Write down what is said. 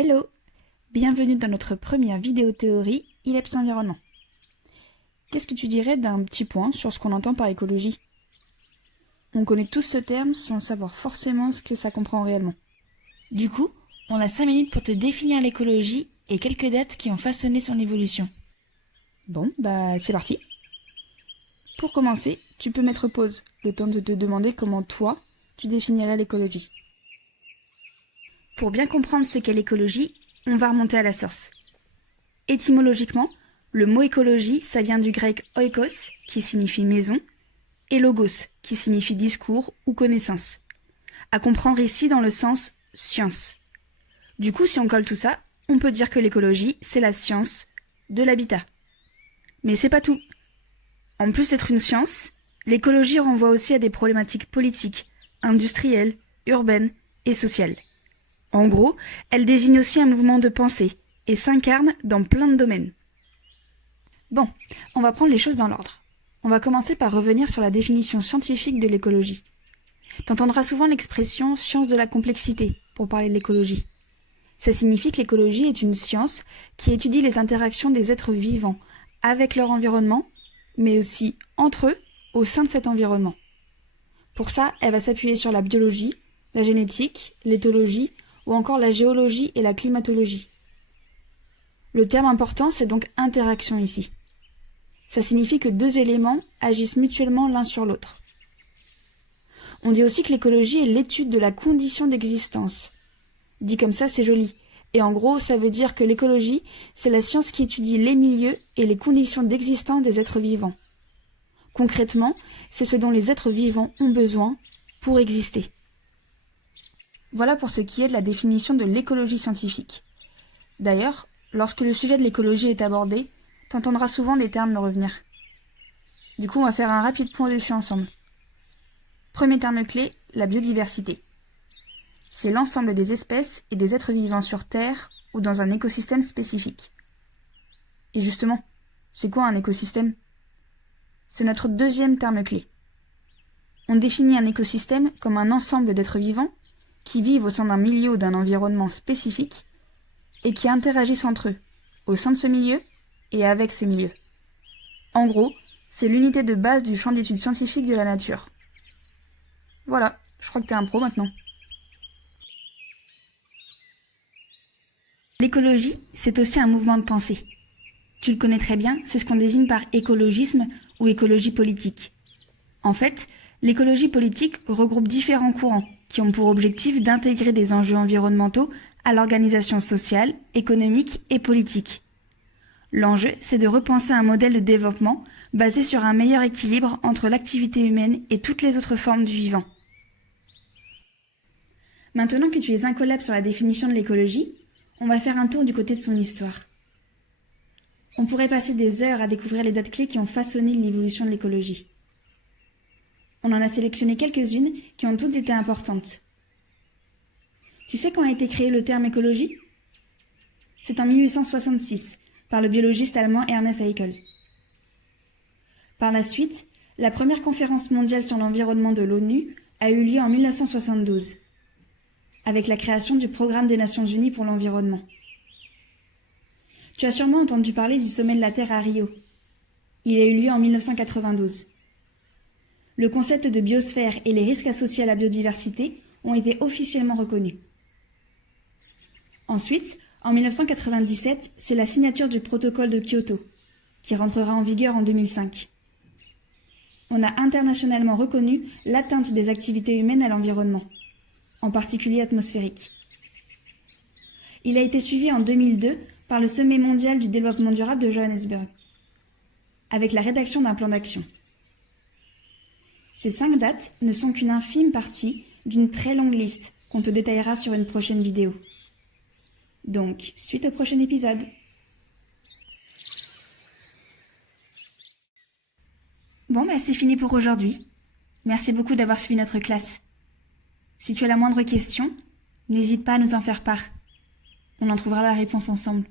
Hello, bienvenue dans notre première vidéo théorie ILEPS Environnement. Qu'est-ce que tu dirais d'un petit point sur ce qu'on entend par écologie? On connaît tous ce terme sans savoir forcément ce que ça comprend réellement. Du coup, on a 5 minutes pour te définir l'écologie et quelques dates qui ont façonné son évolution. Bon, c'est parti. Pour commencer, tu peux mettre pause, le temps de te demander comment toi, tu définirais l'écologie. Pour bien comprendre ce qu'est l'écologie, on va remonter à la source. Étymologiquement, le mot écologie, ça vient du grec oikos, qui signifie maison, et logos, qui signifie discours ou connaissance. À comprendre ici dans le sens science. Du coup, si on colle tout ça, on peut dire que l'écologie, c'est la science de l'habitat. Mais c'est pas tout. En plus d'être une science, l'écologie renvoie aussi à des problématiques politiques, industrielles, urbaines et sociales. En gros, elle désigne aussi un mouvement de pensée et s'incarne dans plein de domaines. Bon, on va prendre les choses dans l'ordre. On va commencer par revenir sur la définition scientifique de l'écologie. T'entendras souvent l'expression « science de la complexité » pour parler de l'écologie. Ça signifie que l'écologie est une science qui étudie les interactions des êtres vivants avec leur environnement, mais aussi entre eux au sein de cet environnement. Pour ça, elle va s'appuyer sur la biologie, la génétique, l'éthologie ou encore la géologie et la climatologie. Le terme important, c'est donc interaction ici. Ça signifie que deux éléments agissent mutuellement l'un sur l'autre. On dit aussi que l'écologie est l'étude de la condition d'existence. Dit comme ça, c'est joli. Et en gros, ça veut dire que l'écologie, c'est la science qui étudie les milieux et les conditions d'existence des êtres vivants. Concrètement, c'est ce dont les êtres vivants ont besoin pour exister. Voilà pour ce qui est de la définition de l'écologie scientifique. D'ailleurs, lorsque le sujet de l'écologie est abordé, t'entendras souvent les termes revenir. Du coup, on va faire un rapide point dessus ensemble. Premier terme clé, la biodiversité. C'est l'ensemble des espèces et des êtres vivants sur Terre ou dans un écosystème spécifique. Et justement, c'est quoi un écosystème? C'est notre deuxième terme clé. On définit un écosystème comme un ensemble d'êtres vivants qui vivent au sein d'un milieu ou d'un environnement spécifique et qui interagissent entre eux, au sein de ce milieu et avec ce milieu. En gros, c'est l'unité de base du champ d'études scientifiques de la nature. Voilà, je crois que t'es un pro maintenant. L'écologie, c'est aussi un mouvement de pensée. Tu le connais très bien, c'est ce qu'on désigne par écologisme ou écologie politique. En fait, l'écologie politique regroupe différents courants qui ont pour objectif d'intégrer des enjeux environnementaux à l'organisation sociale, économique et politique. L'enjeu, c'est de repenser un modèle de développement basé sur un meilleur équilibre entre l'activité humaine et toutes les autres formes du vivant. Maintenant que tu es incollable sur la définition de l'écologie, on va faire un tour du côté de son histoire. On pourrait passer des heures à découvrir les dates clés qui ont façonné l'évolution de l'écologie. On en a sélectionné quelques-unes qui ont toutes été importantes. Tu sais quand a été créé le terme écologie? C'est en 1866, par le biologiste allemand Ernest Haeckel. Par la suite, la première conférence mondiale sur l'environnement de l'ONU a eu lieu en 1972, avec la création du Programme des Nations Unies pour l'environnement. Tu as sûrement entendu parler du sommet de la Terre à Rio. Il a eu lieu en 1992. Le concept de biosphère et les risques associés à la biodiversité ont été officiellement reconnus. Ensuite, en 1997, c'est la signature du protocole de Kyoto, qui rentrera en vigueur en 2005. On a internationalement reconnu l'atteinte des activités humaines à l'environnement, en particulier atmosphérique. Il a été suivi en 2002 par le Sommet mondial du développement durable de Johannesburg, avec la rédaction d'un plan d'action. Ces 5 dates ne sont qu'une infime partie d'une très longue liste qu'on te détaillera sur une prochaine vidéo. Donc, suite au prochain épisode. Bon, c'est fini pour aujourd'hui. Merci beaucoup d'avoir suivi notre classe. Si tu as la moindre question, n'hésite pas à nous en faire part. On en trouvera la réponse ensemble.